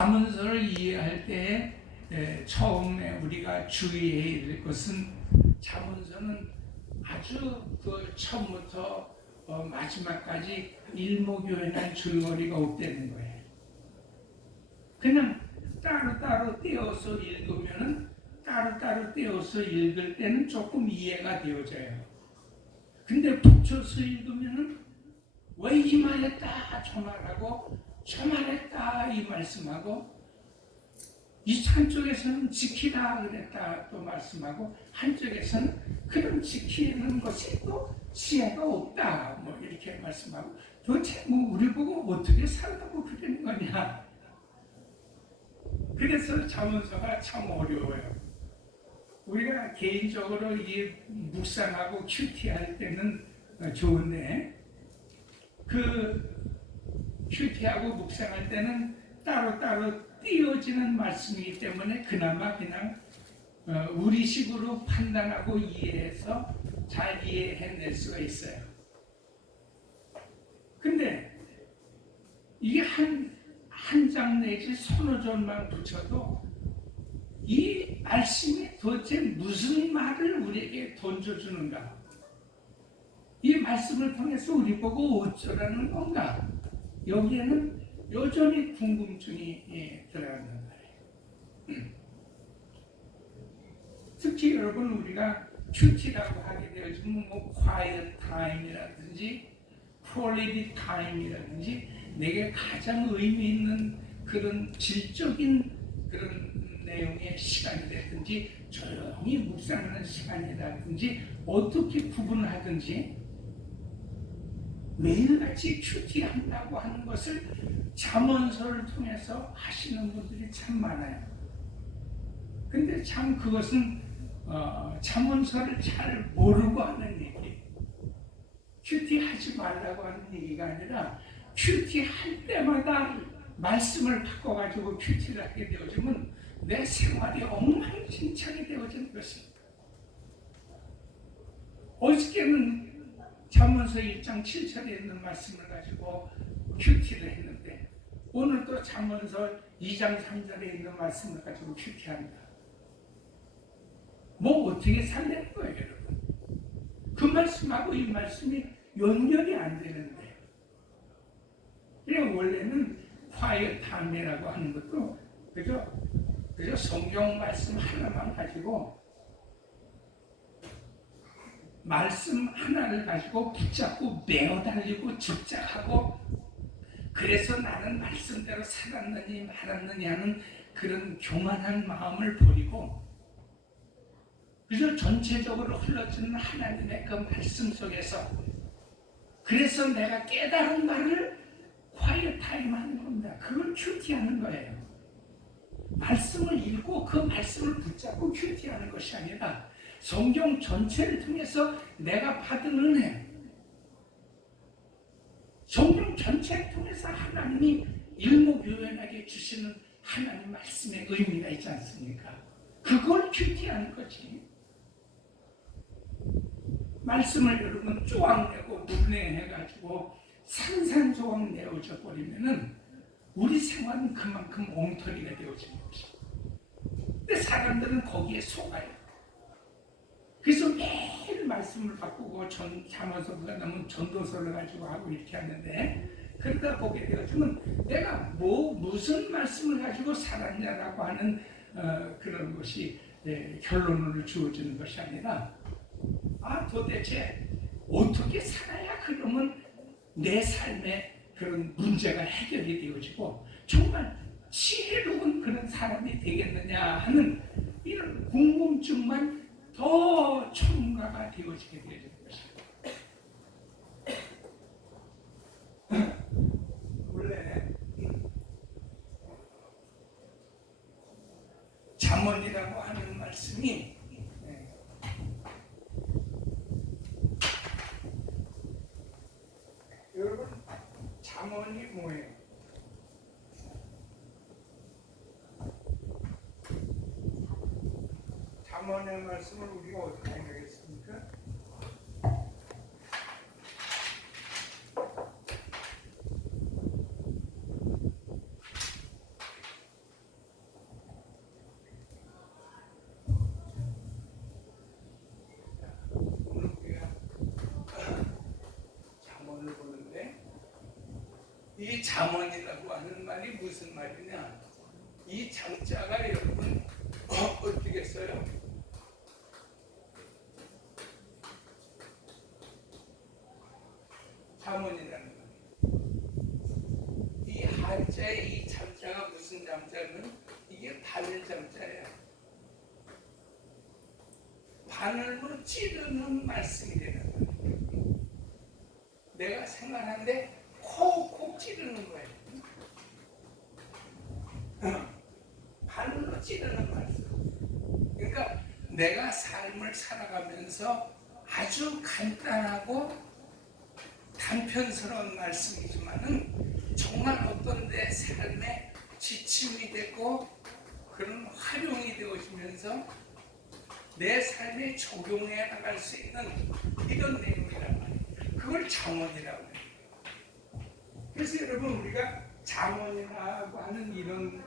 잠언서를 이해할 때 처음에 우리가 주의해야 될 것은 잠언서는 아주 그 처음부터 마지막까지 일목요연한 줄거리가 없다는 거예요. 그냥 따로따로 떼어서 읽으면은 따로따로 떼어서 읽을 때는 조금 이해가 되어져요. 근데 붙여서 읽으면은 왜 이 말했다 저 말하고 저 말했다 이 말씀하고 이 한쪽에서는 지키라 그랬다 또 말씀하고 한쪽에서는 그런 지키는 것이 또 지혜가 없다 뭐 이렇게 말씀하고 도대체 뭐 우리 보고 어떻게 살라고 그러는 거냐. 그래서 잠언서가 참 어려워요. 우리가 개인적으로 이 묵상하고 큐티할 때는 좋은데 그 큐티하고 묵상할 때는 따로따로 띄어지는 말씀이기 때문에 그나마 그냥 우리식으로 판단하고 이해해서 잘 이해해낼 수가 있어요. 근데 이게 한 장 내지 서너 절만 붙여도 이 말씀이 도대체 무슨 말을 우리에게 던져주는가? 이 말씀을 통해서 우리 보고 어쩌라는 건가? 여기에는 여전히 궁금증이 들어가는 거예요. 특히 여러분 우리가 큐티라고 하게 되어지면 뭐 quiet time이라든지 quality time이라든지 내게 가장 의미 있는 그런 질적인 그런 내용의 시간이라든지 조용히 묵상하는 시간이라든지 어떻게 구분을 하든지 매일같이 큐티한다고 하는 것을 잠언서를 통해서 하시는 분들이 참 많아요. 근데 참 그것은 잠언서를 잘 모르고 하는 얘기, 큐티하지 말라고 하는 얘기가 아니라 큐티할 때마다 말씀을 바꿔가지고 큐티를 하게 되어지면 내 생활이 엉망진창이 되어지는 것입니다. 어저께는 잠언서 1장 7절에 있는 말씀을 가지고 큐티를 했는데 오늘 또 잠언서 2장 3절에 있는 말씀을 가지고 큐티한다. 뭐 어떻게 살려는 거예요, 여러분? 그 말씀하고 이 말씀이 연결이 안 되는데 그냥 원래는 quiet time이라고 하는 것도 그저 성경 말씀 하나만 가지고 말씀 하나를 가지고 붙잡고 매어 달리고 집착하고 그래서 나는 말씀대로 살았느니 말았느니 하는 그런 교만한 마음을 버리고 그래서 전체적으로 흘러지는 하나님의 그 말씀 속에서 그래서 내가 깨달은 말을 quiet time 하는 겁니다. 그걸 큐티하는 거예요. 말씀을 읽고 그 말씀을 붙잡고 큐티하는 것이 아니라 성경 전체를 통해서 내가 받은 은혜, 성경 전체를 통해서 하나님이 일목요연하게 주시는 하나님 말씀의 의미가 있지 않습니까? 그걸 큐티하는 거지. 말씀을 여러분 쪼악내고 분해해가지고 산산조각 내어져 버리면은 우리 생활은 그만큼 엉터리가 되어지는 것입니다. 근데 사람들은 거기에 속아요. 그래서 매일 말씀을 바꾸고 잠언서보다 너무 전도서를 가지고 하고 이렇게 하는데 그러다 보게 되어지면 내가 무슨 말씀을 가지고 살았냐라고 하는 그런 것이 결론으로 주어지는 것이 아니라 도대체 어떻게 살아야 그러면 내 삶의 그런 문제가 해결이 되어지고 정말 지혜로운 그런 사람이 되겠느냐 하는 이런 궁금증만 더 첨가가 되어지게 되는 것입니다. 원래 잠언이라고 하는 말씀이 여러분 잠언이 뭐예요? 잠언의 말씀을 우리가 어떻게 생각했습니까? 이 잠언이라고 하는 말이 무슨 말이냐? 이 잠자가 여러분 어떻게 써요? 잠언이라는 말. 이 한자의 이 잠자가 무슨 잠자면 이게 바늘 잠자예요. 바늘로 찌르는 말씀이 되는 거예요. 내가 생각하는데 콕콕 찌르는 거예요. 바늘로 찌르는 말씀. 그러니까 내가 삶을 살아가면서 아주 간단하고 단편스러운 말씀이지만은 정말 어떤 내 삶에 지침이 되고 그런 활용이 되어지면서 내 삶에 적용해 나갈 수 있는 이런 내용이란 말이에요. 그걸 잠언이라고 해요. 그래서 여러분 우리가 잠언이라고 하는 이런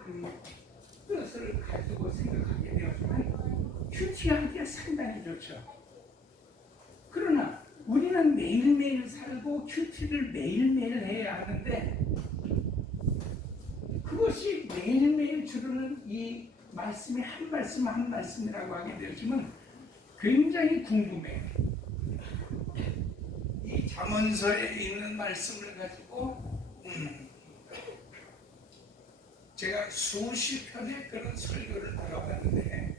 뜻을 가지고 생각하게 되었지만 큐티하기가 상당히 좋죠. 그러나 우리는 매일매일 살고 큐티를 매일매일 해야 하는데 그것이 매일매일 주르는 이 말씀이 한 말씀 한 말씀이라고 하게 되었지만 굉장히 궁금해요. 이 잠언서에 있는 말씀을 가지고 제가 수십 편의 그런 설교를 들어봤는데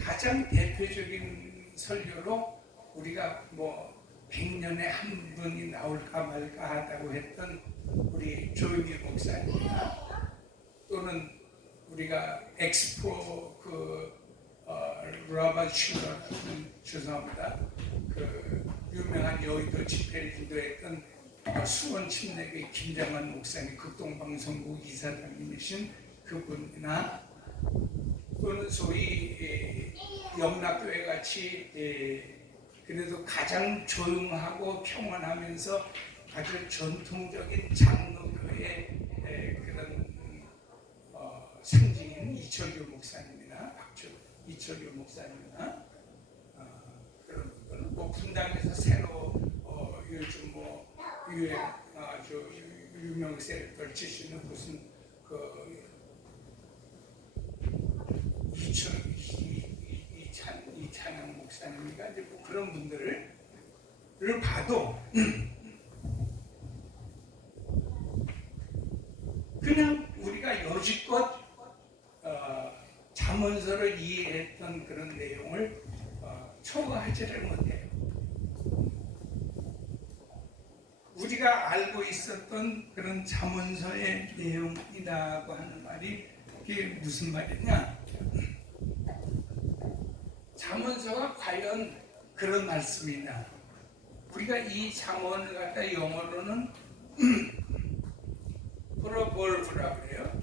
가장 대표적인 설교로 우리가 뭐 100년에 한 분이 나올까 말까 하다고 했던 우리 조용희 목사님이나 또는 우리가 엑스포 로버트 슈러 죄송합니다. 그 유명한 여의도 집회를 인도했던 수원 침례교회 김장환 목사님 극동방송국 이사장님이신 그분이나 또는 소위 영락교회 같이 그래도 가장 조용하고 평온하면서 아주 전통적인 장로교회의 그런 상징인 이철규 목사님이나 이철규 목사님이나 그런 분들 뭐 분당에서 새로 요즘 뭐 유행 아주 유명세를 치시는 무슨 그 이찬양 목사님이가 이제 뭐 그런 분들을 봐도 그냥 우리가 여지껏 잠언서를 이해했던 그런 내용을 초과하지를 못해요. 우리가 알고 있었던 그런 잠언서의 내용이라고 하는 말이 이게 무슨 말이냐? 잠언서가 과연 그런 말씀이냐? 우리가 이 잠언을 갖다 영어로는 프로볼브라고 그래요.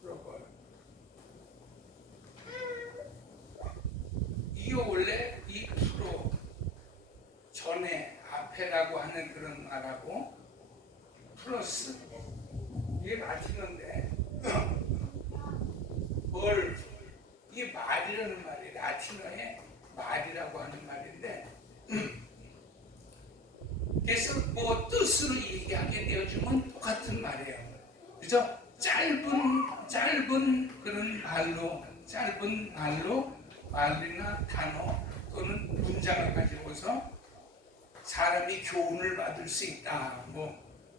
프로볼. 이게 원래 이 프로 전에 앞에라고 하는 그런 말하고 플러스 이게 라틴어인데 벌 이게 말이라는 말이 라틴어의 말이라고 하는 말인데 그래서 뭐 뜻으로 얘기하게 되어지면 똑같은 말이에요. 그죠? 짧은 그런 말이나 단어 또는 문장을 가지고서 사람이 교훈을 받을 수 있다. 뭐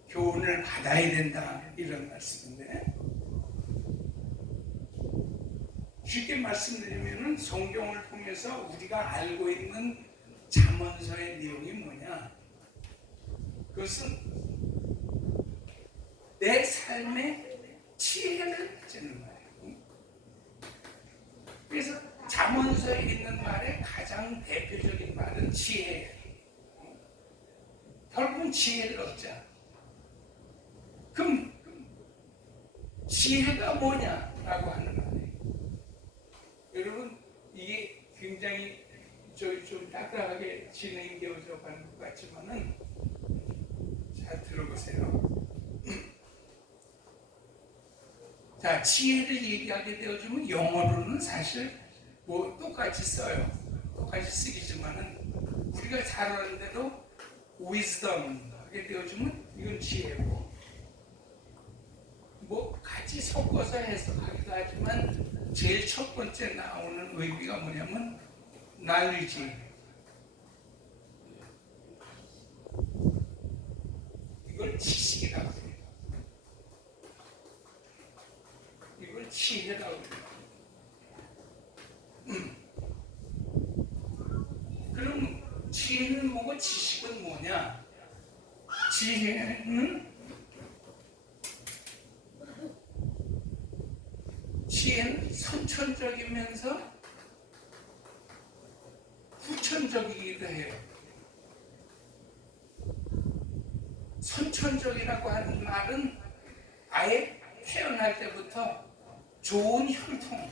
교훈을 받아야 된다. 이런 말씀인데 쉽게 말씀드리면 성경을 통해서 우리가 알고 있는 잠언서의 내용이 뭐냐? 그것은 내 삶의 지혜를 가지는 말이에요. 그래서 잠언서에 있는 말의 가장 대표적인 말은 지혜예요. 결국은 지혜를 얻자. 그럼 지혜가 뭐냐라고 하는 말이에요. 여러분 이게 굉장히 좀 딱딱하게 진행이 되어져 가는 것 같지만은 잘 들어보세요. 자, 지혜를 얘기하게 되어지면 영어로는 사실 뭐 똑같이 써요. 똑같이 쓰기지만은 우리가 잘 아는 대로 wisdom 하게 되어주면 이건 지혜고, 뭐 같이 섞어서 해석하기도 하지만 제일 첫 번째 나오는 의미가 뭐냐면 knowledge. 이걸 지식이라고 해요. 이걸 지혜라고 해요. 그럼 지혜는 뭐고 지식은 뭐냐? 지혜는 선천적이면서 후천적이기도 해요. 선천적이라고 하는 말은 아예 태어날 때부터 좋은 혈통,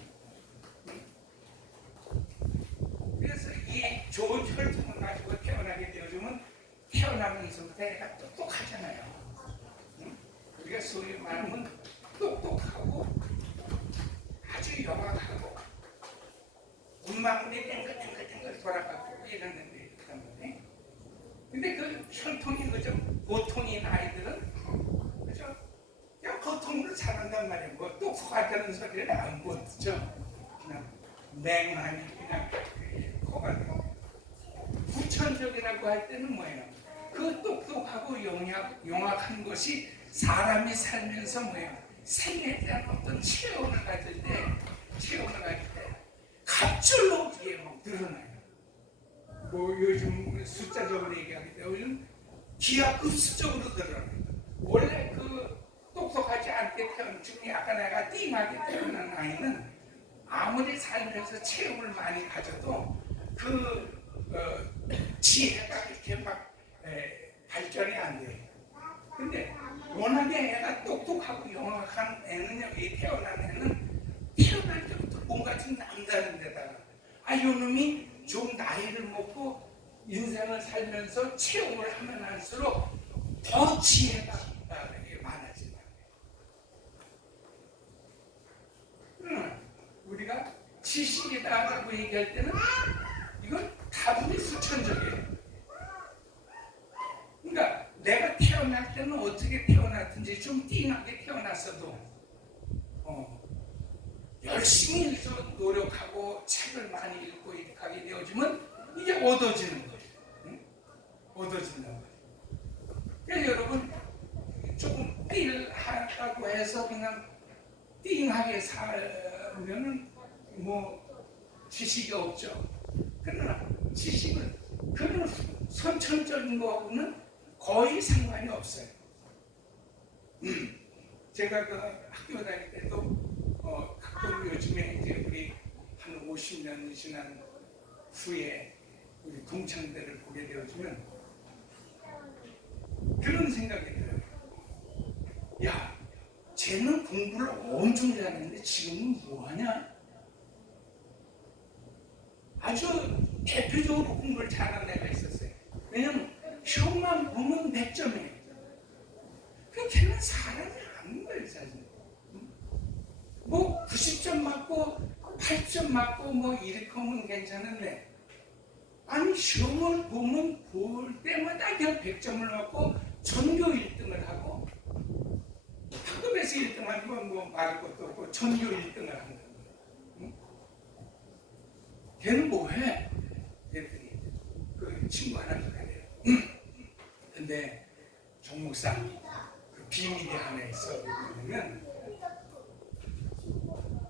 그래서 이 좋은 혈통을 가지고 태어나게 되어주면 태어나면서부터 애가 똑똑하잖아요. 우리가 소위 말하면 똑똑하고 아주 영악하고 문망울이 땡글땡글 돌아가고 이러는데, 근데 그 혈통이 그저 보통인 아이들은 그저 그냥 보통으로 자란단 말이에요. 뭐 똑똑하다는 소리를 안 듣죠. 그냥 맹하니 그냥 거가지고. 후천적이라고 할 때는 뭐예요? 그 똑똑하고 영악한 것이 사람이 살면서 뭐예요? 생에 대한 어떤 체험을 가질 때 갑절로 그게 막 늘어나요. 뭐 요즘 숫자적으로 얘기하기 때문에 기하급수적으로 늘어나요. 원래 그 똑똑하지 않게 태어난, 지금 약간 애가 띵하게 태어난 아이는 아무리 살면서 체험을 많이 가져도 그 지혜가 그렇게 막 발전이 안 돼요. 근데 워낙에 애가 똑똑하고 영악한 애는요, 이 태어난 애는 태어날 때부터 뭔가 좀 남다른 데다가 요놈이 좀 나이를 먹고 인생을 살면서 체험을 하면 할수록 더 지혜가 많아진다. 우리가 지식이다라고 얘기할 때는 이건 다분히 후천적이에요. 그러니까 내가 태어날 때는 어떻게 태어났든지 좀 띵하게 태어났어도 열심히 노력하고 책을 많이 읽고 이렇게 하게 되어지면 이게 얻어지는 거예요. 얻어진다는 거예요. 그러니까 여러분 조금 띵하다고 해서 그냥 띵하게 살면은 뭐 지식이 없죠. 그러나 지식은 그런 선천적인 거하고는 거의 상관이 없어요. 제가 그 학교 다닐 때도 가끔 요즘에 이제 우리 한 50년 지난 후에 우리 동창들을 보게 되어지면 그런 생각이 들어요. 야, 쟤는 공부를 엄청 잘했는데 지금은 뭐하냐? 아주 대표적으로 공부를 잘하는 애가 있었어요. 왜냐면 시험만 보면 100점이에요. 그 걔는 사람이 아닌 거예요, 사실. 뭐 90점 맞고 8점 맞고 뭐 이렇게 하면 괜찮은데, 아니 시험을 보면 볼 때마다 그냥 100점을 맞고 전교 1등을 하고 학급에서 1등 하는 건 뭐 말할 것도 없고 전교 1등을 한다는 거예요. 걔는 뭐해? 그랬더니 그 친구 하나 그래요. 근데 정 목사 그 비밀이 하나 있어. 그러면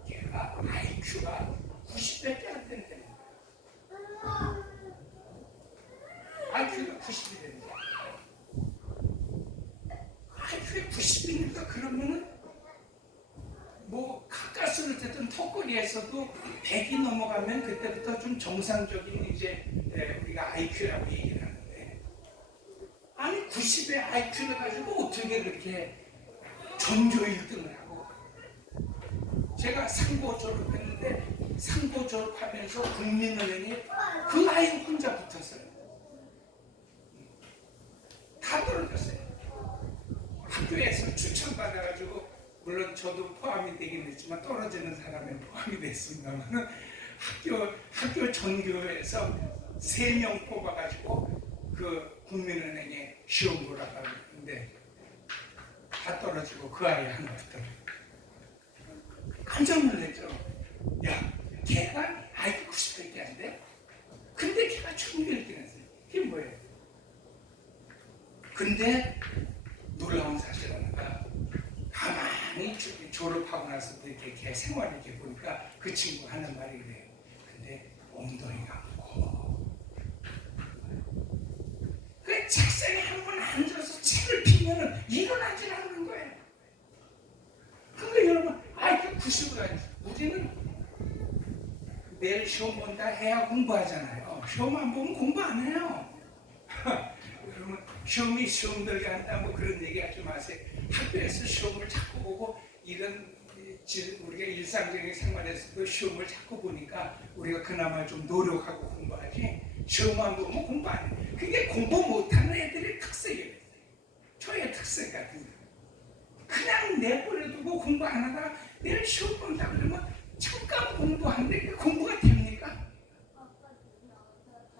걔가 IQ가 90밖에 안 된다는 거야. IQ가 90이 된다. IQ가 90이니까 그러면은 뭐 가까스를 듣던 턱걸이에서도 100이 넘어가면 그때부터 좀 정상적인 이제 우리가 IQ라고 얘기를 하는데, 아니 90의 IQ를 가지고 어떻게 그렇게 전교 1등을 하고. 제가 상고 졸업했는데 상고 졸업하면서 국민은행에 그 아이 혼자 붙었어요. 다 떨어졌어요. 학교에서 추천받아가지고, 물론 저도 포함이 되긴 했지만 떨어지는 사람에 포함이 됐습니다만 학교 전교에서 3명 뽑아가지고 그 국민은행에 시험 보라고 하는데 다 떨어지고 그 아이 하나 붙더라고요. 깜짝 놀랐죠. 야, 걔가 IQ 90밖에 안 돼? 근데 걔가 충분히 1등 했어요. 이게 뭐예요? 근데 놀라운 사실 하나가 가만히 졸업하고 나서도 이렇게 걔 생활을 이렇게 보니까 그 친구가 하는 말이 그래요. 근데 엉덩이가 커. 그 책상에 한 번 앉아서 책을 피면은 일어나질 않는 거예요. 그러니까 여러분, IQ 90을 아니 우리는 내일 시험 본다 해야 공부하잖아요. 시험 안 보면 공부 안 해요. 여러분, 시험이 시험들게 한다 뭐 그런 얘기 하지 마세요. 학교에서 시험을 자꾸 보고 이런 우리가 일상적인 생활에서도 시험을 자꾸 보니까 우리가 그나마 좀 노력하고 공부하지, 시험만 보면 공부 안 해. 그게 공부 못하는 애들의 특색이에요. 저의 특색 같은 거. 그냥 내버려두고 공부 안 하다가 내일 시험 본다 그러면 잠깐 공부하는데 그 공부가 됩니까?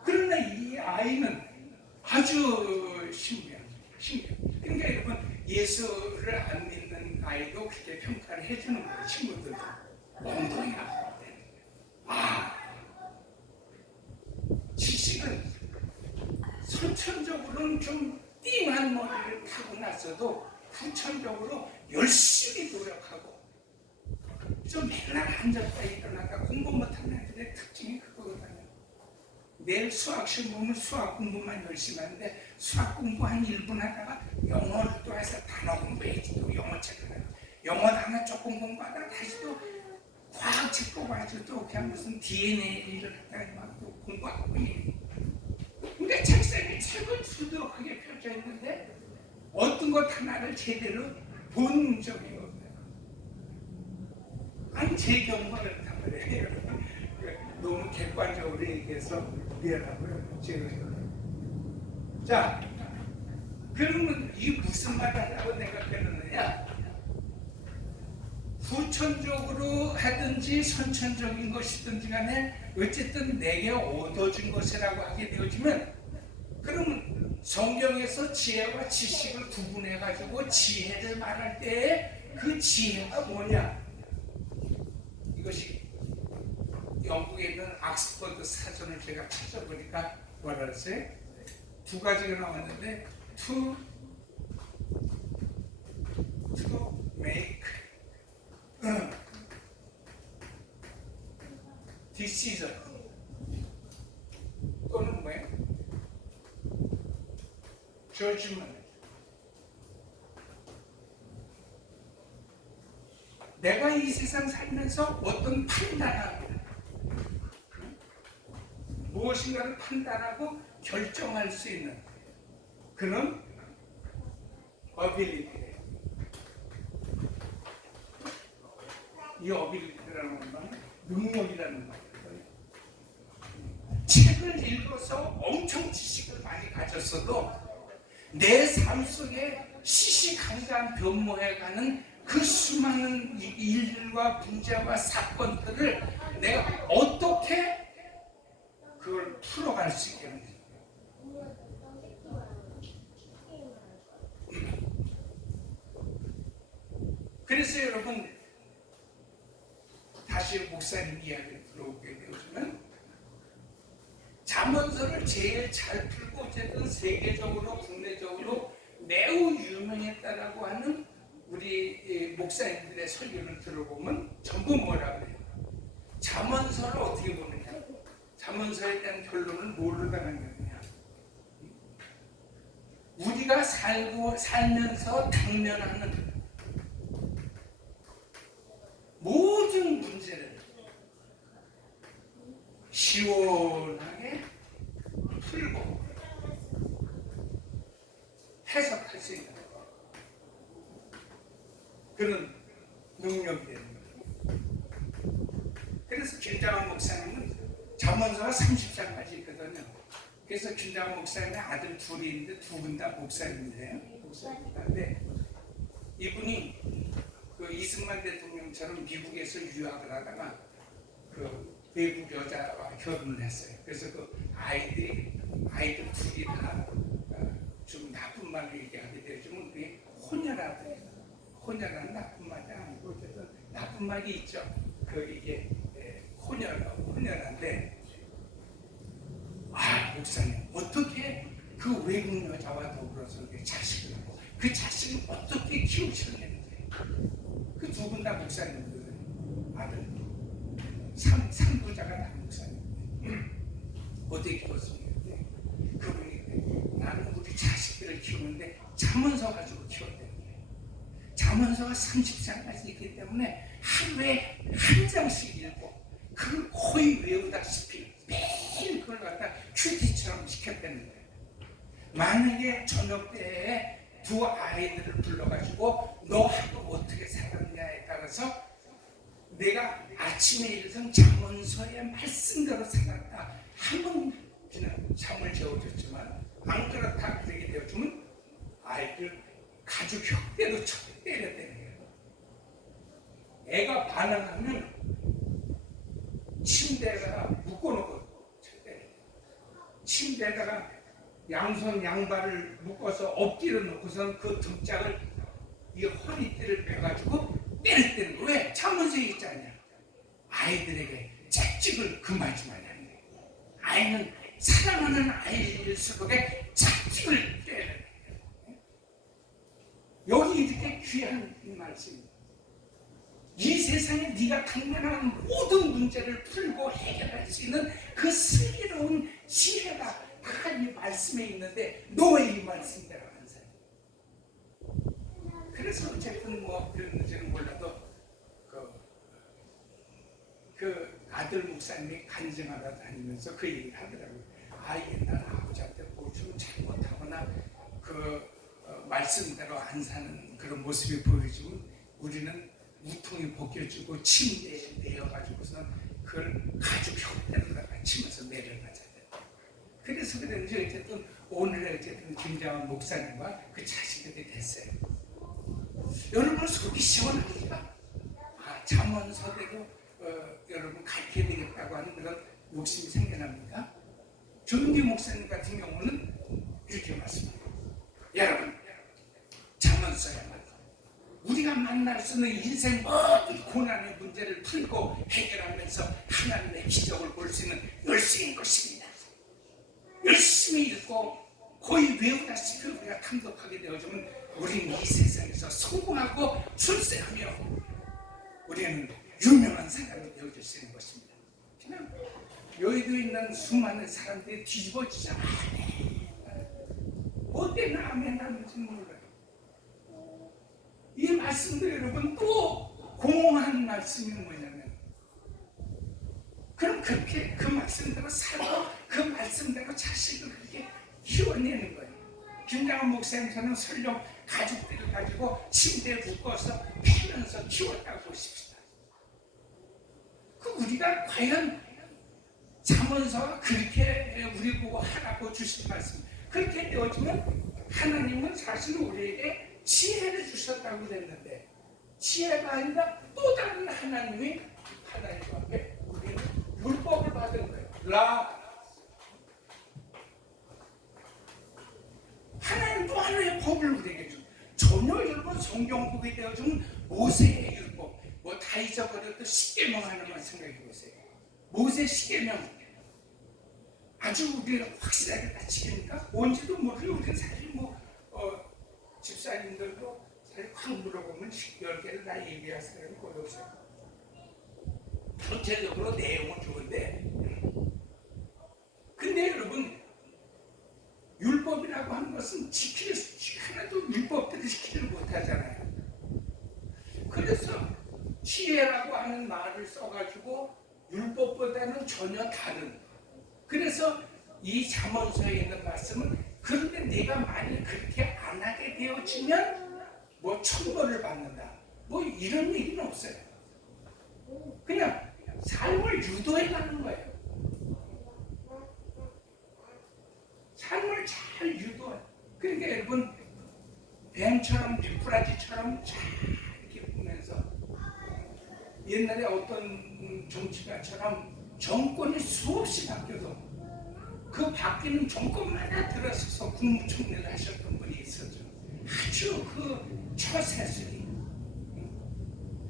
그러나 이 아이는 아주 신기해요. 그러니까 여러분, 예수를 안 믿는 아이도 그렇게 평가를 해주는 거예요. 친구들도 엉덩이가 지식은 선천적으로는 좀 띵한 머리를 타고 났어도 후천적으로 열심히 노력하고 좀 맨날 앉았다 일어났다 공부 못하는 애들의 특징이 그거거든요. 내일 수학 시험 보면 수학 공부만 열심히 하는데 수학 공부 한 1분 하다가 영어를 또 해서 단어 공부해야지, 또 영어책을 하고 영어 단어 조금 공부하다가 다시 또 과학책 보고 아주 또 그냥 무슨 DNA를 갖다가 막 또 공부하고 있는. 그러니까 책상에 책은 수두룩하게 펼쳐 있는데 어떤 것 하나를 제대로 본 적이 없어요. 아니, 제 경험을 그렇단 말이에요. 너무 객관적으로 얘기해서 미안하고요. 자, 그러면 이 무슨 말을 하려고 생각했느냐? 후천적으로 하든지 선천적인 것이든지 간에 어쨌든 내게 얻어진 것이라고 하게 되어지면, 그러면 성경에서 지혜와 지식을 구분해 가지고 지혜를 말할 때에 그 지혜가 뭐냐? 이것이 영국에 있는 옥스퍼드 사전을 제가 찾아보니까 뭐라 그랬어요? 두 가지가 나왔는데 to make decision 또는 뭐예요? judgment. 내가 이 세상 살면서 어떤 판단하고 무엇인가를 판단하고 결정할 수 있는 그런 어빌리티예요. 이 어빌리티라는 건 능력이라는 거예요. 책을 읽어서 엄청 지식을 많이 가졌어도 내 삶 속에 시시각각 변모해가는 그 수많은 일들과 문제와 사건들을 내가 어떻게 그걸 풀어갈 수 있겠는지. 그래서 여러분, 다시 목사님 이야기를 들어오게 되어지면 잠언서를 제일 잘 풀고 어쨌든 세계적으로 국내적으로 매우 유명했다라고 하는 우리 목사님들의 설교를 들어보면 전부 뭐라 그래요? 잠언서를 어떻게 보느냐? 잠언서에 대한 결론을 뭘로 당하느냐? 우리가 살면서 당면하는 모든 문제를 시원하게 풀고 해석할 수 있는 그런 능력이 되는 거예요. 그래서 김장원 목사님은 잠언서가 30장까지 있거든요. 그래서 김장원 목사님의 아들 둘이 있는데 두 분 다 목사님이세요. 목사님인데 이분이 그 이승만 대통령처럼 미국에서 유학을 하다가 그 외국 여자와 결혼을 했어요. 그래서 그 아이들 둘이 다 좀 나쁜 말을 얘기하게 되지만 그게 혼혈아들이에요. 혼혈은 나쁜 말이 아니고 어쨌든 나쁜 말이 있죠. 이게 혼혈한데 목사님 어떻게 그 외국 여자와 더불어서 자식을 하고 그 자식을 어떻게 키우셨는지 그 두 분 다 목사님들 아들 삼부자가 다 목사님 어떻게 키웠습니까? 그분이 나는 우리 자식들을 키우는데 잠언서 가지고 키웠대요. 잠언서가 30장까지 있기 때문에 하루에 한 장씩 읽고 그걸 거의 외우다시피 매일 그걸 갖다 큐티처럼 시켰다는 거예요. 만약에 저녁 때에 두 아이들을 불러가지고 너하고 어떻게 살았냐에 따라서 내가 아침에 일어서 잠언서의 말씀대로 살았다 하면 그냥 잠을 재워줬지만 안 그렇다 그러게 되어주면 아이들 가죽 혁대로 때려대는 거예요. 애가 반항하면 침대에다가 묶어놓고 때려요. 침대에다가 양손 양발을 묶어서 엎드려 놓고선 그 등짝을 이 허리띠를 빼가지고 때릴 거예요. 왜? 잠언서에 있지 않냐? 아이들에게 짝짓을 금하지 말라는 거예요. 아이는 사랑하는 아이일수록 짝짓을 때려야 돼요. 여기 이렇게 귀한 말씀입니다. 이 세상에 네가 당면한 모든 문제를 풀고 해결할 수 있는 그 슬기로운 지혜가 다 이 말씀에 있는데 너 왜 이 말씀대로 안 살아? 그래서 어쨌든 뭐 그런지는 몰라도 그 아들 목사님이 간증하다 다니면서 그 얘기를 하더라고요. 옛날 아버지한테 뭐 좀 잘못하거나 말씀대로 안 사는 그런 모습이 보여지면 우리는 우통이 벗겨지고 침대에 내어가지고서는 그걸 가죽 혁대로다가 치면서 내려가잖아요. 그래서 그런지 어쨌든 오늘의 어쨌든 김장원 목사님과 그 자식들이 됐어요. 여러분 속이 시원합니까? 잠언서대로 여러분 가르쳐야 되겠다고 하는 그런 욕심이 생겨납니까? 조은기 목사님 같은 경우는 이렇게 말씀합니다. 여러분 잠언서야말로 우리가 만날 수 있는 인생 모든 고난의 문제를 풀고 해결하면서 하나님의 기적을 볼 수 있는 열쇠인 것입니다. 열심히 읽고 거의 외우다시피 우리가 탐독하게 되어지면 우리는 이 세상에서 성공하고 출세하며 우리는 유명한 사람이 되어질 수 있는 것입니다. 그냥 여의도에 있는 수많은 사람들이 뒤집어지잖아. 뭐 때문에 아멘 하는지 몰라요. 이 말씀도 여러분 또 공허한 말씀이 뭐냐면 그럼 그렇게 그 말씀대로 살고 그 말씀대로 자식을 그렇게 키워내는 거예요. 김장원 목사님처럼 설령 가족들을 가지고 침대에 묶어서 패면서 키웠다고 보십시다. 우리가 과연 잠언서가 그렇게 우리 보고 하라고 주신 말씀 그렇게 되어지면 하나님은 사실 우리에게 지혜를 주셨다고 그랬는데 지혜가 아니라 또 다른 하나님 앞에 우리는 율법을 받은 거예요. 하나님 또 하나의 법을 우리에게 줘. 전혀 여러분 성경 보게 되어지면 모세의 율법 뭐 다 잊어버려도 십계명 하나만 생각해 보세요. 모세 십계명 아주 우리가 확실하게 다 지키니까 뭔지도 모르고 우리는 사실 집사님들도 사실 확 물어보면 10개를 다 얘기할 사람이 거의 없어요. 전체적으로 내용은 좋은데 근데 여러분 율법이라고 하는 것은 하나도 율법대로 지키지 못하잖아요. 그래서 지혜라고 하는 말을 써가지고 율법보다는 전혀 다른 그래서 이 잠언서에 있는 말씀은 그런데 내가 만일 그렇게 안 하게 되어지면 뭐 천벌을 받는다 뭐 이런 얘기는 없어요. 그냥 삶을 유도해 가는 거예요. 삶을 잘 유도해. 그러니까 여러분 뱀처럼 미꾸라지처럼 잘 이렇게 보면서 옛날에 어떤 정치가처럼 정권이 수없이 바뀌어도 그 그 바뀌는 정권마다 들어서서 국무총리를 하셨던 분이 있었죠. 아주 그 처세술이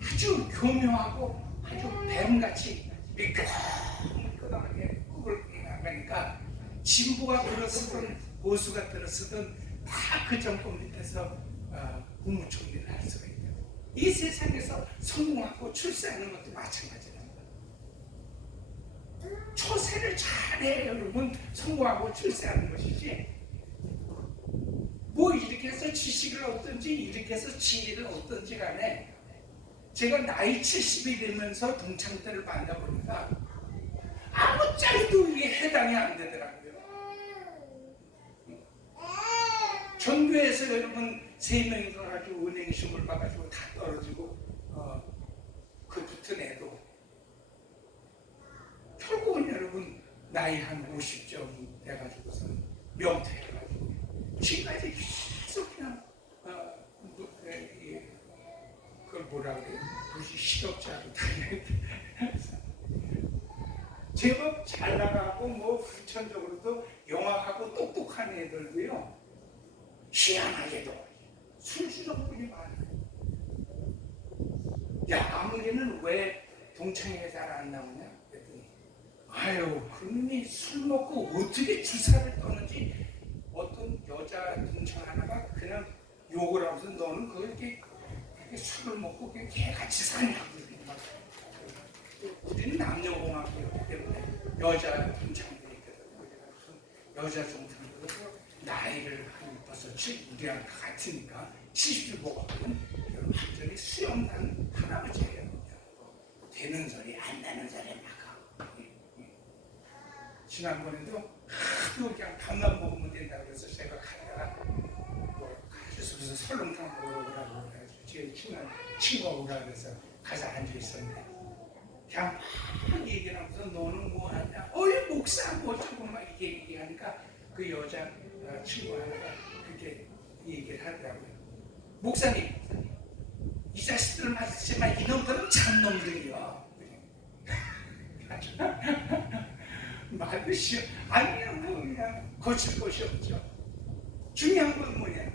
아주 교묘하고 아주 뱀같이 미끄덩하게 꾹을 나가니까 진보가 들어서든 보수가 들어서든 다 그 정권 밑에서 국무총리를 할 수가 있다. 이 세상에서 성공하고 출세하는 것도 마찬가지랍니다. 처세를 잘해 여러분 성공하고 출세하는 것이지, 뭐 이렇게 해서 지식을 얻든지 이렇게 해서 지혜를 얻든지 간에, 제가 나이 70이 되면서 동창들을 만나보니까 아무 짝도 이게 해당이 안 되더라고요. 전교에서 여러분 3명이 가가지고 은행 시험을 봐가지고 다 떨어지고 그 붙은 애도 결국은 여러분 나이 한 50점 돼가지고서 명퇴해가지고 지금까지 계속 그냥 그걸 뭐라 그래요? 무슨 실업자로 다녀야 제법 잘 나가고 뭐 후천적으로도 영악하고 똑똑한 애들도요, 희한하게도 순수적분이 많아요. 야, 아무리는 왜 동창회에 잘 안 나오냐? 그랬더니 아유, 그놈이 술 먹고 어떻게 주사를 떠는지 어떤 여자 동창 하나가 그냥 욕을 하면서 너는 그렇게 술을 먹고 개같이 사냐고. 우리는 남녀공학이었기 때문에 여자 동창들이 있거든요. 여자 동창들은 나이를 벌써 우리랑 같으니까 70이 먹었거든. 완전히 수염난 할아버지예요. 되는 소리 안 나는 소리 막 하고. 지난번에도 하도 그냥 밥만 먹으면 된다고 해서 제가 가다가 뭐 가주서 설렁탕 먹으러 오라고 해가지고 제일 친한 친구하고 오라고 해서 가서 앉아있었는데 그냥 막 얘기를 하면서 너는 뭐 하냐? 어이 목사 뭐 어쩌고 막 이렇게 얘기하니까 그 여자 친구 하나가 그렇게 얘기를 하더라고요. 목사님, 이 자식들 맞지만 이놈들은 참놈들이요. 말도 쉬워. 아니야 뭐 그냥 고칠 것이 없죠. 중요한 건 뭐냐?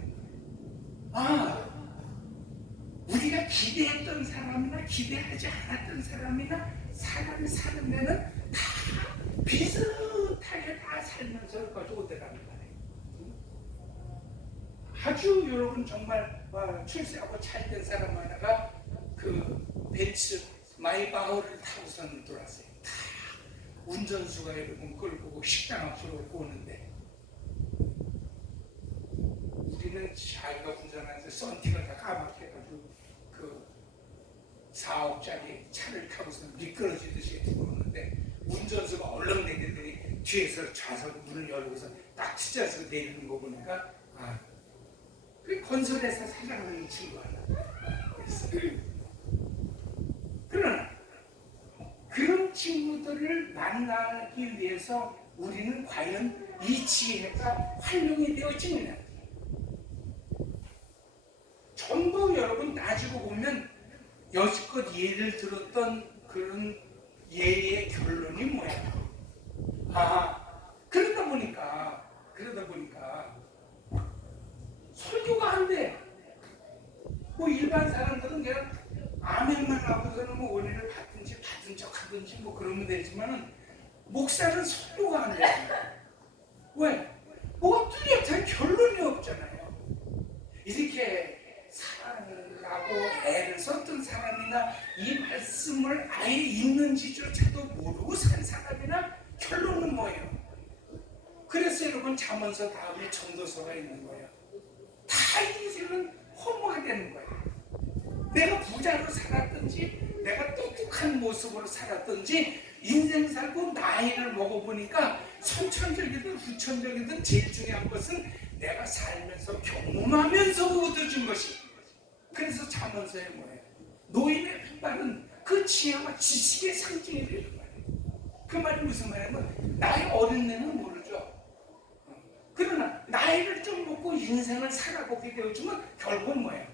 우리가 기대했던 사람이나 기대하지 않았던 사람이나 사람이 사는 데는 다 비슷하게 다 살면서 오더라는 거예요. 아주 여러분 정말 출세하고 잘된 사람 하나가 그 벤츠 마이바흐를 타고선 돌았어요. 다 운전수가 여러분 끌고 식당 앞으로 오는데 우리는 자기가 운전하면서 썬팅을 다 까맣게가지고 그 4억짜리 차를 타고서 미끄러지듯이 들어오는데 운전수가 얼렁내리더니 뒤에서 좌석 문을 열고서 딱 찢어서 내리는 거 보니까 그 건설회사 사장님 친구 하나 있어요. 그러나 그런 친구들을 만나기 위해서 우리는 과연 이 지혜가 활용이 되어지느냐? 전부 여러분 따지고 보면 여지껏 예를 들었던 그런 예의 결론이 뭐야? 그러다 보니까 설교가 안 돼. 뭐 일반 사람들은 그냥 아멘만 하고서는 뭐 은혜를 받든지 받은 척 하든지 뭐 그러면 되지만은 목사는 설교가 안 돼. 왜? 뭐가 뚜렷한 결론이 없잖아요. 이렇게 살아가고 애를 썼던 사람이나 이 말씀을 아예 있는지조차도 모르고 산 사람이나 결론은 뭐예요? 그래서 여러분 잠언서 다음에 전도서가 있는 거예요. 다 인생은 허무가 되는 거예요. 내가 부자로 살았든지 내가 똑똑한 모습으로 살았든지 인생 살고 나이를 먹어보니까 선천적이든 후천적이든 제일 중요한 것은 내가 살면서 경험하면서 얻어진 것이. 그래서 잠언서에 뭐예요? 노인의 말은 그 지혜와 지식의 상징이 되는 거예요. 그 말이 무슨 말이냐면 나이 어린 애는 모르죠. 그러나 나이를 좀 먹고 인생을 살아보게 되어지면 결국은 뭐예요?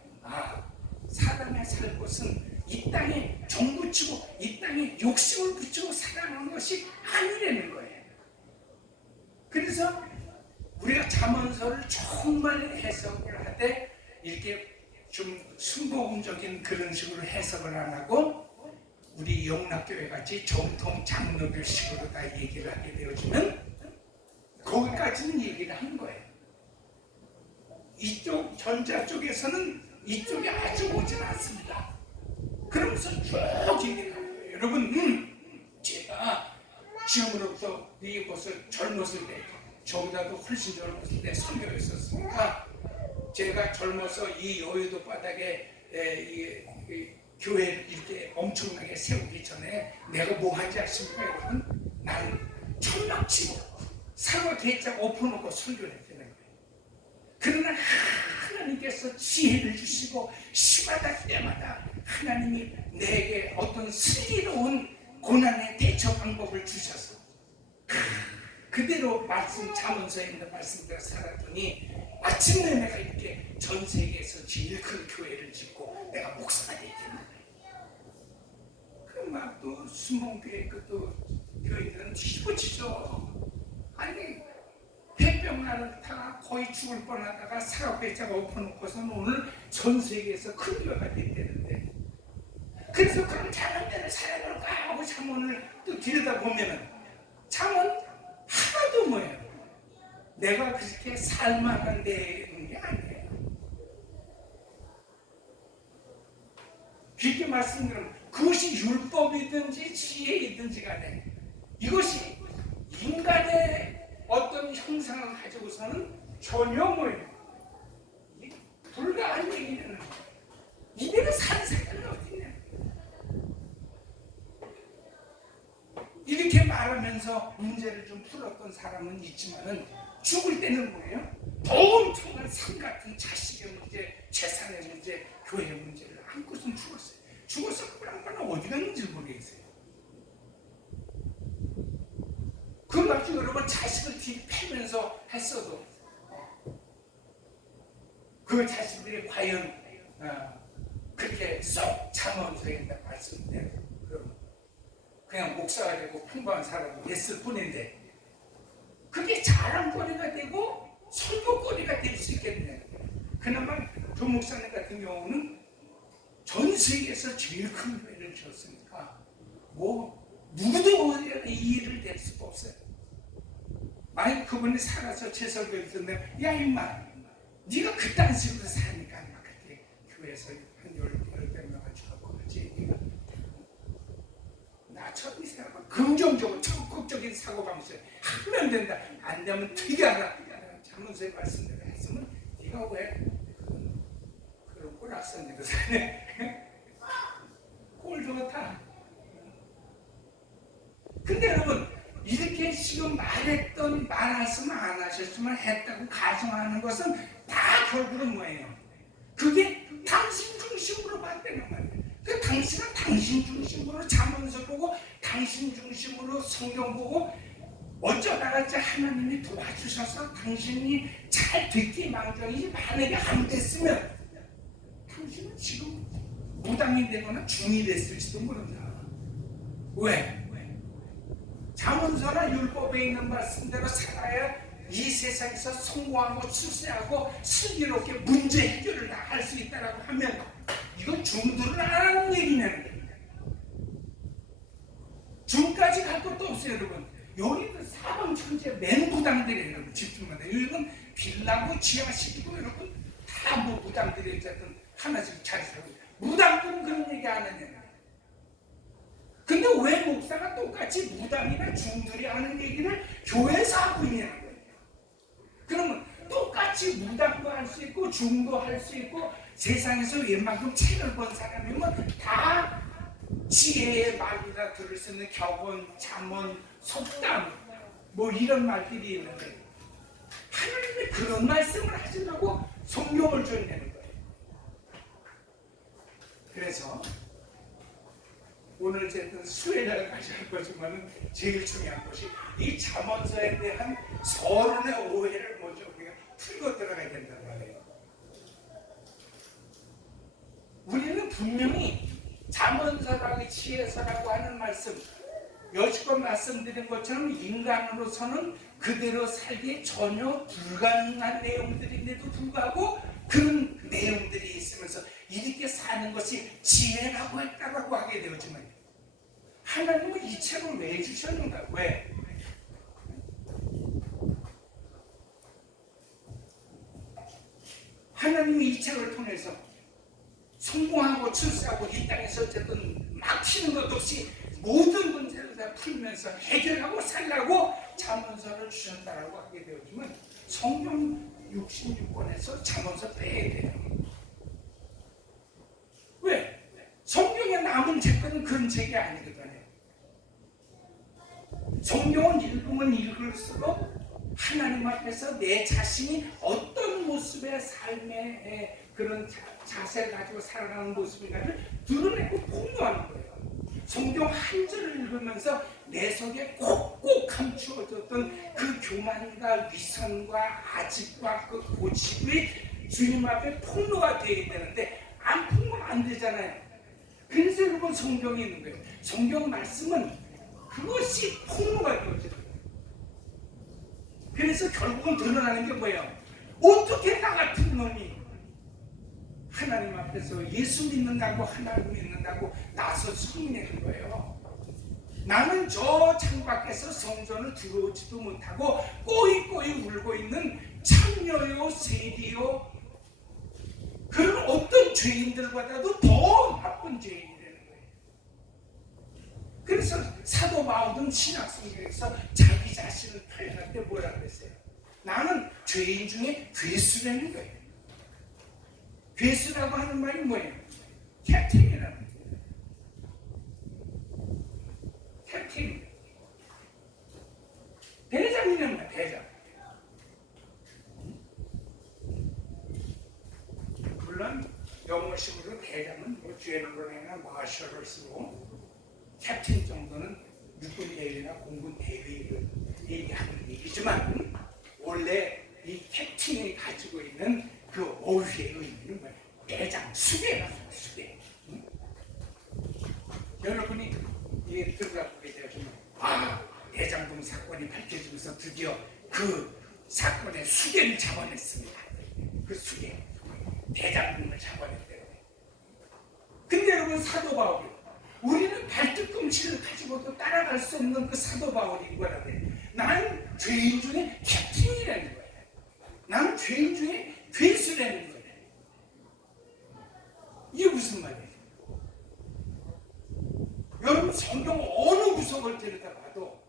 사람의 살 것은 이 땅에 정붙이고 이 땅에 욕심을 붙이고 살아가는 것이 아니라는 거예요. 그래서 우리가 잠언서를 정말 해석을 하되 이렇게 좀 순복음적인 그런 식으로 해석을 안 하고 우리 영락교회 같이 정통 장로교식으로 다 얘기를 하게 되어지면 거기까지는 얘기를 한 거예요. 이쪽 전자 쪽에서는 이쪽이 아주 오진 않습니다. 그러면서 쭉 얘기를 하는 거예요. 여러분, 제가 지금으로부터 이 벌써 젊었을 때, 저보다도 훨씬 젊었을 때 선교했었으니까 제가 젊어서 이 여의도 바닥에 이 교회를 이렇게 엄청나게 세우기 전에 내가 뭐 하지 않습니까 여러분? 나는 천막치고 사과 대짝 엎어놓고 선교를 했다는 거예요. 그러나 하나님께서 지혜를 주시고 시마다 때마다 하나님이 내게 어떤 슬기로운 고난의 대처 방법을 주셔서 그대로 말씀 잠언서에 있는 말씀대로 살았더니 마침내 내가 이렇게 전 세계에서 제일 큰 교회를 짓고 내가 목사가 되게 되는 거예요. 그럼 막 또 수목교회 또 교회들은 뒤집어지죠. 아니 폐병나는 타가 거의 죽을 뻔하다가 사각배자가 엎어놓고서는 오늘 전 세계에서 큰 교회가 됐다는데 그래서 그럼 잠언대로 살아볼까 하고 잠언을 또 들여다보면은 잠언 하나도 뭐예요? 내가 그렇게 살만한 데는 게 아니에요. 깊게 말씀드리면 그것이 율법이든지 지혜이든지 간에 이것이 인간의 어떤 형상을 가지고서는 전혀 뭐예요? 불가한 얘기는 이대로 사는 사람은 어디 있냐? 이렇게 말하면서 문제를 좀 풀었던 사람은 있지만은 죽을 때는 뭐예요? 엄청난 산 같은 자식의 문제, 재산의 문제, 교회의 문제를 안고선 죽었어요. 죽어서 그 양반은 어디 갔는지 모르겠어요. 그 나중에 여러분 자식을 뒤패면서 했어도 그 자식들이 과연 그렇게 썩 잠언서에 있는 말씀대로 그냥 목사가 되고 평범한 사람이 됐을 뿐인데 그게 자랑거리가 되고 설교거리가 될 수 있겠네요. 그나마 조 목사님 같은 경우는 전 세계에서 제일 큰 교회를 지었으니까 뭐 누구도 이 일을 낼 수가 없어요. 만약 그분이 살아서 제 설교를 듣는데 야 임마 네가 그딴 식으로 사니까 막 그때 교회에서 한 10명 죽었고 그렇지 나처럼 이 사람은 긍정적으로 적극적인 사고방식 하면 된다. 안 되면 되게 하라. 잠언서에 말씀대로 했으면 네가 왜 그런 꼴악선지도 사네. 꼴 좋다. 근데 여러분 이렇게 지금 말했으면 안 하셨지만 했다고 가정하는 것은 다 결국은 뭐예요? 그게 당신 중심으로 만드는 말이에요. 그 당신은 당신 중심으로 잠언서 보고 당신 중심으로 성경 보고 어쩌다가 이제 하나님이 도와주셔서 당신이 잘 듣기 망정이지 만약에 안 됐으면 당신은 지금 무당이 되거나 중이 됐을지도 모른다. 왜? 잠언서나 율법에 있는 말씀대로 살아야 이 세상에서 성공하고 출세하고 슬기롭게 문제 해결을 할 수 있다고 하면 이건 중들은 안 하는 얘기냐는 거예요. 중까지 갈 것도 없어요 여러분. 여기는 사방천지에 맹부당들이에요 여러분. 집중만 해요. 여기는 빌라고 지하실이고 여러분 다 뭐 무당들이 어쨌든 하나씩 잘 살고 무당들은 그런 얘기 안 하냐는 근데 왜 목사가 똑같이 무당이나 중들이 하는 얘기를 교회에서 하고 있냐는 거예요. 그러면 똑같이 무당도 할 수 있고 중도 할 수 있고 세상에서 웬만큼 책을 본 사람이면 다 지혜의 말이라 들을 수 있는 격언, 잠언, 속담 뭐 이런 말들이 있는데 하나님이 그런 말씀을 하시려고 성경을 줘내는 거예요. 그래서 오늘 제가 수혜자를 가져갈 거지만 제일 중요한 것이 이 잠언서에 대한 서론의 오해를 먼저 우리가 풀고 들어가야 된단 말이에요. 우리는 분명히 잠언서라고 지혜서라고 하는 말씀 여지껏 말씀드린 것처럼 인간으로서는 그대로 살기에 전혀 불가능한 내용들인데도 불구하고 그런 내용들이 있으면서 이렇게 사는 것이 지혜라고 했다라고 하게 되었지만, 하나님은 이 책을 왜 주셨는가? 왜? 하나님이 이 책을 통해서 성공하고 출세하고 이 땅에서 어쨌든 막히는 것 없이 모든 문제를 다 풀면서 해결하고 살라고 잠언서를 주셨다라고 하게 되었지만, 성경 66권에서 잠언서 빼야 돼요. 왜? 성경에 남은 책들은 그런 책이 아니거든요. 성경은 읽으면 읽을수록 하나님 앞에서 내 자신이 어떤 모습의 삶의 그런 자세를 가지고 살아가는 모습인가를 드러내고 폭로하는 거예요. 성경 한 절을 읽으면서 내 속에 꼭꼭 감추어졌던 그 교만과 위선과 아집과 그 고집이 주님 앞에 폭로가 되어야 되는데 안 폭로는 안 되잖아요. 그래서 여러분 성경이 있는 거예요. 성경 말씀은 그것이 폭로가 되어져요. 그래서 결국은 드러나는 게 뭐예요? 어떻게 나 같은 놈이 하나님 앞에서 예수 믿는다고 하나님 믿는다고 나서 성내는 거예요. 나는 저 창밖에서 성전을 들어오지도 못하고 꼬이꼬이 울고 있는 창녀요 세리요, 그런 어떤 죄인들보다도 더 나쁜 죄인이 되는 거예요. 그래서 사도 바울은 신약성경에서 자기 자신을 표현할 때 뭐라 그랬어요? 나는 죄인 중에 괴수라는 거예요. 괴수라고 하는 말이 뭐예요? 캡틴이라는 거예요. 캡틴, 대장이란 말이야. 대장. 물론 영어식으로 대장은 뭐 제너럴이나 마셜을 쓰고, 캡틴 정도는 육군 대위나 공군 대위를 얘기하는 얘기지만, 원래 이 캡틴이 가지고 있는 그 어휘의 의미는 뭐예요? 대장, 수계라는 거예요. 수계. 응? 여러분이 이게 들어가 보게 되면, 대장동 사건이 밝혀지면서 드디어 그 사건의 수계를 잡아냈습니다. 그 수계, 대장동을 잡아냈대요. 근데 여러분, 사도 바울이, 우리는 발뒤꿈치를 가지고도 따라갈 수 없는 그 사도 바울이 뭐라 그래? 나는 죄인 중에 캡틴이라는 거예요. 나는 죄인 중에 괴수라는 거예요. 이게 무슨 말이에요? 여러분, 성경 어느 구석을 들여다봐도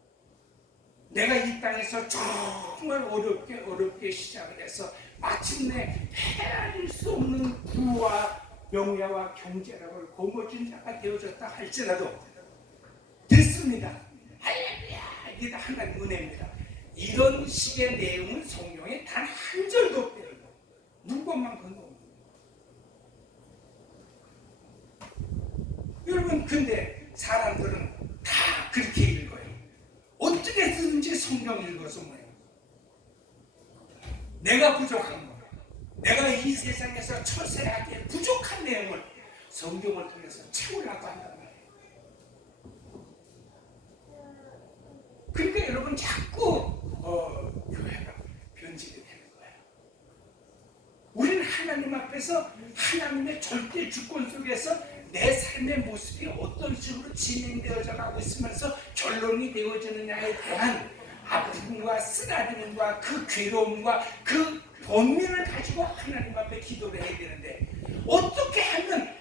내가 이 땅에서 정말 어렵게 시작을 해서 마침내 헤아릴 수 없는 부와 명예와 경제력을 거머쥔 자가 되어졌다 할지라도 됐습니다. 할렐루야! 이게 다 하나님 은혜입니다. 이런 식의 내용은 성경에 단 한 절도 없대요. 누구만 건너옵니다. 여러분, 근데 사람들은 다 그렇게 읽어요. 어떻게든지 성경 읽어서 뭐예요? 내가 부족한 거, 내가 이 세상에서 처세하기에 부족한 내용을 성경을 통해서 채우려고 한단 말이에요. 그러니까 여러분, 자꾸 교회가 변질이 되는 거예요. 우리는 하나님 앞에서 하나님의 절대 주권 속에서 내 삶의 모습이 어떤 식으로 진행되어져 가고 있으면서 결론이 되어지느냐에 대한 아픔과 쓰라림과 그 괴로움과 그 번민을 가지고 하나님 앞에 기도를 해야 되는데, 어떻게 하면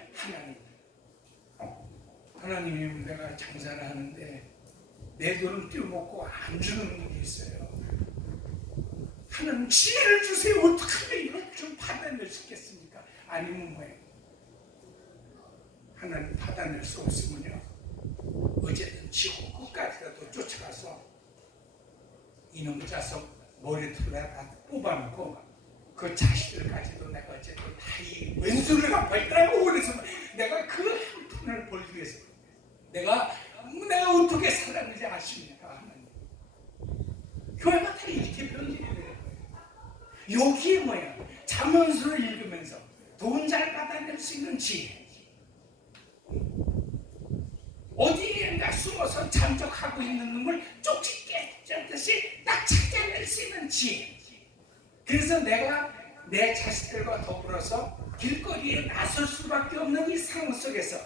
하나님, 내가 장사를 하는데 내 돈은 떼어먹고 안 주는 분이 있어요. 하나님, 지혜를 주세요. 어떻게 하면 이걸 좀 받아낼 수 있겠습니까? 아니면 뭐예요? 하나님, 받아낼 수 없으면요, 어쨌든 지구 끝까지라도 쫓아가서 이놈 자석 머리털에 다 뽑아놓고 그 자식들까지도 내가 어쨌든 다 이 왼손을 갚아있다고. 그래서 내가 그 한 푼을 벌기 위해서 내가 어떻게 살았는지 아십니까? 하나님, 교회가 다 이렇게 변질이 되는 거예요. 여기에 뭐야? 잠언서를 읽으면서 돈 잘 받아낼 수 있는 지혜, 어디에인가 숨어서 잠적하고 있는 놈을 쪽집게 쫓듯이 딱 찾아낼 수 있는 지혜. 그래서 내가 내 자식들과 더불어서 길거리에 나설 수밖에 없는 이 상황 속에서